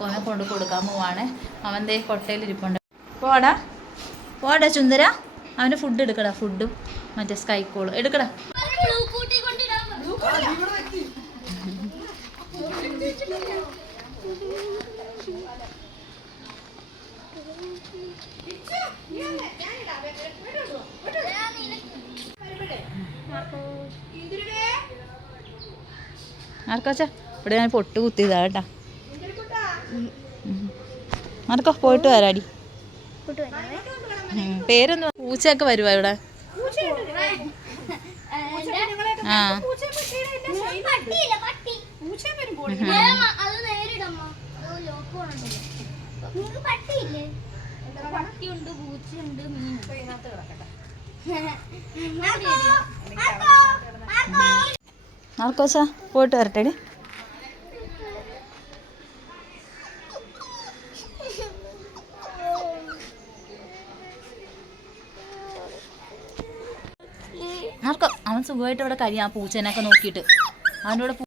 മാർക്കോനെ കൊണ്ട് കൊടുക്കാൻ പോവാണ്. അവൻ ദേ കൊട്ടയിലിരിപ്പുണ്ട്. പോടാ. പോടാ ചുന്ദര. അവന് ഫുഡ് എടുക്കടാ ഫുഡും മറ്റേ സ്കൈക്കോളും എടുക്കടാ. ആർക്കാച്ചാ ഇവിടെ ഞാൻ പൊട്ട് കുത്തിയതാ കേട്ടാ. മാർക്കോ പോയിട്ട് വരാടി. പേരൊന്നും പൂച്ചയൊക്കെ വരുവാ ഇവിടെ? ആ. പട്ടിയുണ്ട് പൂച്ചയുണ്ട് മീനുണ്ട് മാർക്കോച്ച പോയിട്ട് വരട്ടെടി. മാർക്കോ അവൻ സുഖമായിട്ട് ഇവിടെ കഴിയാം ആ പൂച്ചേനൊക്കെ നോക്കിയിട്ട്. അവന്റെ